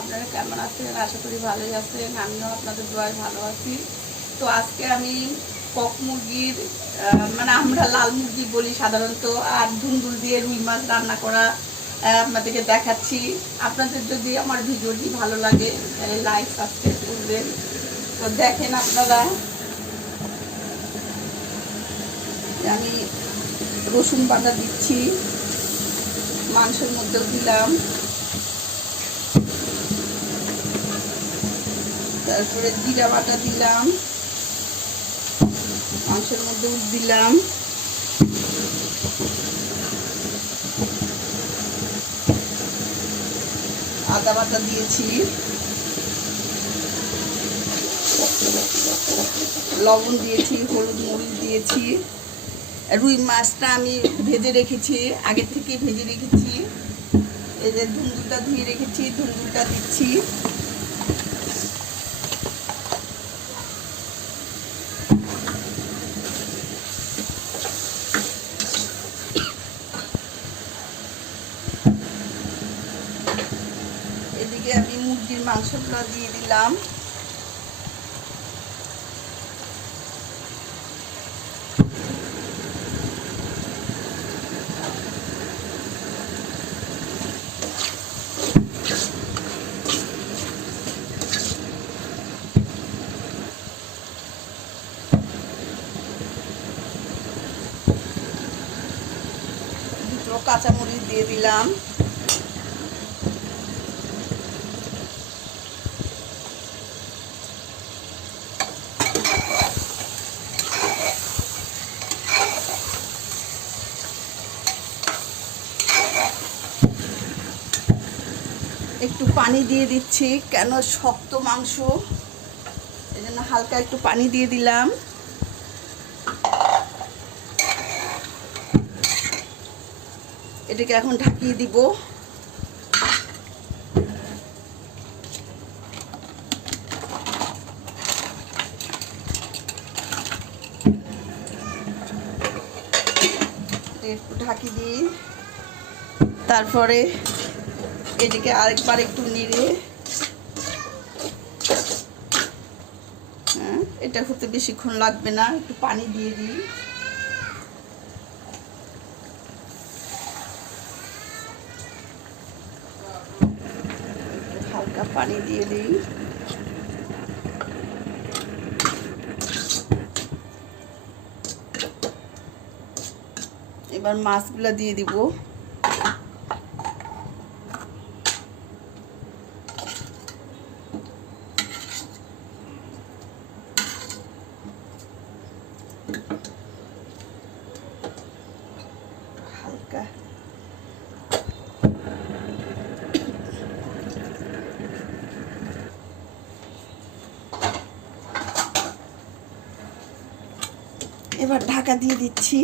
আপনারা কেমন আছেন? আশা করি ভালোই আছেন। আমিও আপনাদের দোয়ায় ভালো আছি। তো আজকে আমি কক মুরগির মানে আমরা লাল মুরগি বলি সাধারণত, আর ধুন্দুল দিয়ে রুই মাছ রান্না করা আপনাদেরকে দেখাচ্ছি। আপনাদের যদি আমার ভিডিওটি ভালো লাগে তাহলে লাইক সাবস্ক্রাইব করবেন। তো দেখেন আপনারা, আমি রসুন বাটা দিচ্ছি, মাংসের মধ্যেও দিলাম, তারপরে জিরা বাটা দিলাম, মাংসের মধ্যেও দিলাম, আদা বাটা দিয়েছি, লবণ দিয়েছি, হলুদ মরিচ দিয়েছি। রুই মাছটা আমি ভেজে রেখেছি, আগে থেকে ভেজে রেখেছি। এই যে ধুন্দুলটা ধুয়ে রেখেছি, ধুন্দুলটা দিচ্ছি। এদিকে আমি মুরগির মাংসটা দিয়ে দিলাম। দুটো কাঁচামরিচ দিয়ে দিলাম। একটু পানি দিয়ে দিচ্ছি, কেন শক্ত মাংস, এই জন্য হালকা একটু পানি দিয়ে দিলাম। এটাকে এখন ঢাকিয়ে দিব। একটু ঢাকি দিই, তারপরে এদিকে আরেকবার একটু নেড়ে, এটা হতে বেশিক্ষণ লাগবে না, একটু পানি দিয়ে দিই। হালকা পানি দিয়ে দিই। এবার মাছগুলো দিয়ে দিব। হালকা এবার ঢাকা দিয়ে দিচ্ছি।